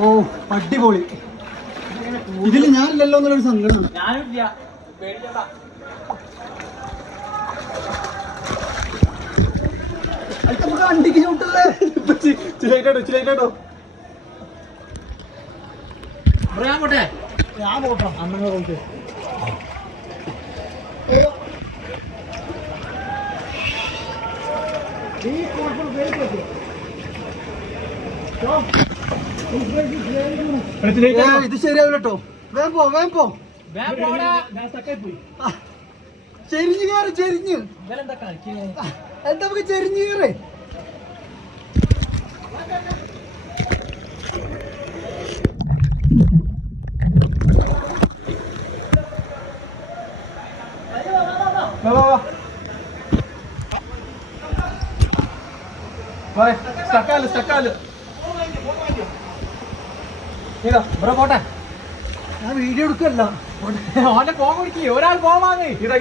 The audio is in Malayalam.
ഓ അടിപൊളി. ഇതില് ഞാനില്ലല്ലോ എന്നുള്ളൊരു സങ്കടം. ഞാനില്ല. നമുക്ക് വണ്ടിക്ക് ചൂട്ടല്ലേ. ചിലയിട്ടോ ഞാൻ പോട്ടെ. ഞാൻ പോട്ടോ അന്നങ്ങൾ കൊണ്ട് ഇത് ശരിയാവില്ല കേട്ടോ. വേഗം പോ. ചെരിഞ്ഞു കയറി ചെരിഞ്ഞു. എന്താ നമുക്ക് ചെരിഞ്ഞു കയറി. പോട്ടെ. ഞാൻ വീഡിയോ എടുക്കല്ല. ഓന്റെ ഫോൺ കുടിക്കേ. ഒരാൾ ഫോൺ വാങ്ങി. ഇതാ